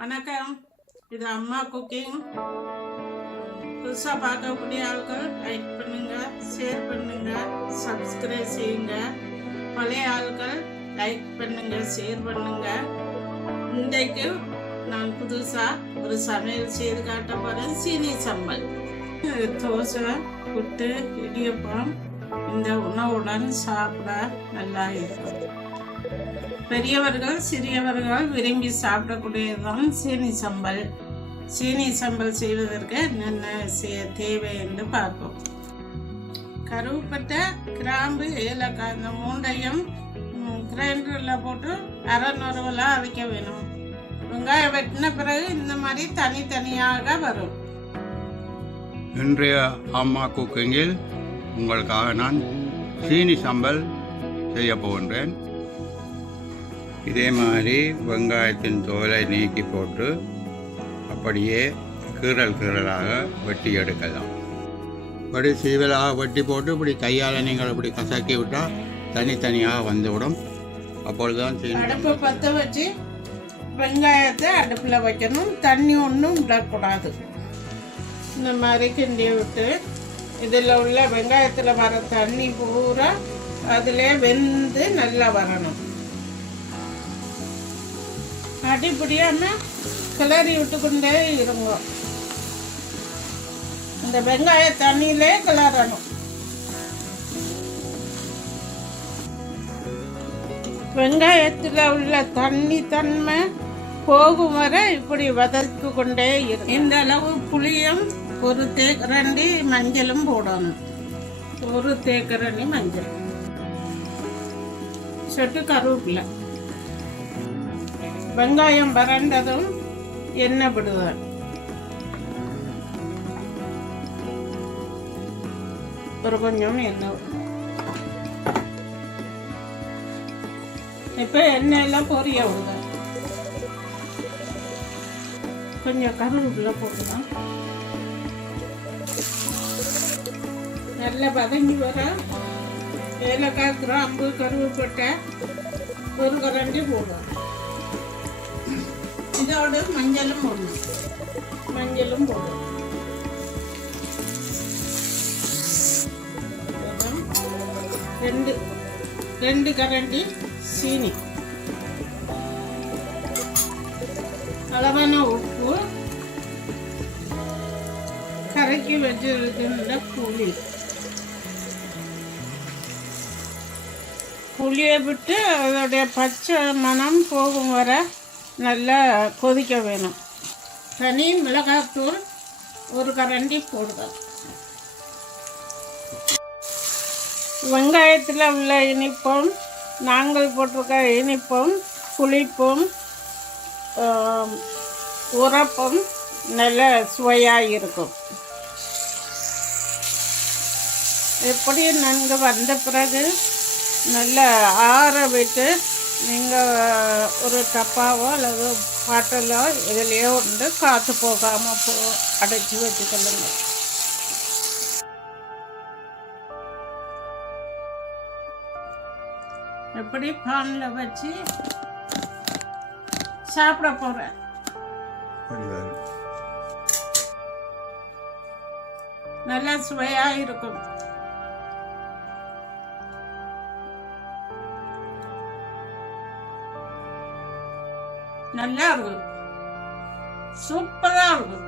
வணக்கம். இது அம்மா குக்கிங் புதுசாக பார்க்கக்கூடிய ஆட்கள் லைக் பண்ணுங்க ஷேர் பண்ணுங்க சப்ஸ்கிரைப் செய்யுங்க. பழைய ஆட்கள் லைக் பண்ணுங்க ஷேர் பண்ணுங்க. இன்றைக்கு நான் புதுசாக ஒரு சமையல் செய்து காட்ட போகிறேன் சீனி சம்பல் தோசை புட்டு இடியப்பம் இந்த உணவுடன் சாப்பிட நல்லா இருக்கும். பெரியவர்கள் சிறியவர்கள் விரும்பி சாப்பிடக்கூடியதுதான் சீனி சம்பல். சீனி சம்பல் செய்வதற்கு என்னென்ன செய்ய- தேவை என்று பார்ப்போம். கருவேப்பட்டை கிராம்பு ஏலக்காய் இந்த மூண்டையும் கிரைண்டரில் போட்டு அரை அரைக்க வேணும். வெங்காயம் வெட்டின பிறகு இந்த மாதிரி தனித்தனியாக வரும். இன்றைய அம்மா குக்கிங்கில் உங்களுக்காக நான் சீனி சம்பல் செய்ய போகின்றேன். இதே மாதிரி வெங்காயத்தின் தோலை நீக்கி போட்டு அப்படியே கீறல் கீறலாக வெட்டி எடுக்கலாம். இப்படி சீவலாக வெட்டி போட்டு இப்படி கையால் நீங்கள் இப்படி கசக்கி விட்டால் தனித்தனியாக வந்துவிடும். அப்பொழுதுதான் சீனி அடுப்பை பற்ற வச்சு வெங்காயத்தை அடுப்பில் வைக்கணும். தண்ணி ஒன்றும் விடக்கூடாது. இந்த மாதிரி கிண்டி விட்டு இதில் உள்ள வெங்காயத்தில் வர தண்ணி பூரா அதில் வெந்து நல்லா வரணும். அடிப்படியாமல் கிளறி விட்டுக்கொண்டே இருங்க. இந்த வெங்காய தண்ணியிலே கிளறணும். வெங்காயத்தில் உள்ள தண்ணி தன்மை போகும் வரை இப்படி வதக்கு கொண்டே இருக்கும் இந்த அளவு புளியும் ஒரு தேக்கரண்டி மஞ்சளும் போடணும். ஒரு தேக்கரண்டி மஞ்சள். சொட்டு கருவேப்பிலை. வெங்காயம் வறண்டதும் எண்ணெய் விடுவேன் ஒரு கொஞ்சம் எண்ணெய் விடுவேன் இப்போ எண்ணெயெல்லாம் பொரிய விடுவேன் கொஞ்சம் கருவேப்பிலை போடலாம். நல்லா வதங்கி வர ஏலக்காய் கிராம்பு கருவேப்பட்டை ஒரு கரண்டி போடுவேன் இதோட மஞ்சளும் போடணும் மஞ்சளும் போடணும் ரெண்டு ரெண்டு கரண்டி சீனி அளவான உப்பு கரைக்கி வச்சிருக்கின்ற புளி புளியை விட்டு அதோடைய பச்சை மணம் போகும் வர நல்லா கொதிக்க வேணும். தனி மிளகாய்த்தூள் ஒரு கரண்டி போடுதல். வெங்காயத்தில் உள்ள இனிப்பும் நாங்கள் போட்டிருக்க இனிப்பும் புளிப்பும் உரப்பும் நல்ல சுவையாக இருக்கும். எப்படி நன்கு வந்த பிறகு நல்லா ஆற விட்டு நீங்கள் ஒரு டப்பாவோ அல்லது பாட்டிலோ இதுலேயோ வந்து காற்று போகாமல் போ அடைச்சி வச்சுக்கொள்ளுங்க. எப்படி பானில் வச்சு சாப்பிட போகிறேன். நல்ல சுவையாக இருக்கும். நல்லா இருக்கும் சூப்பராக இருக்கும்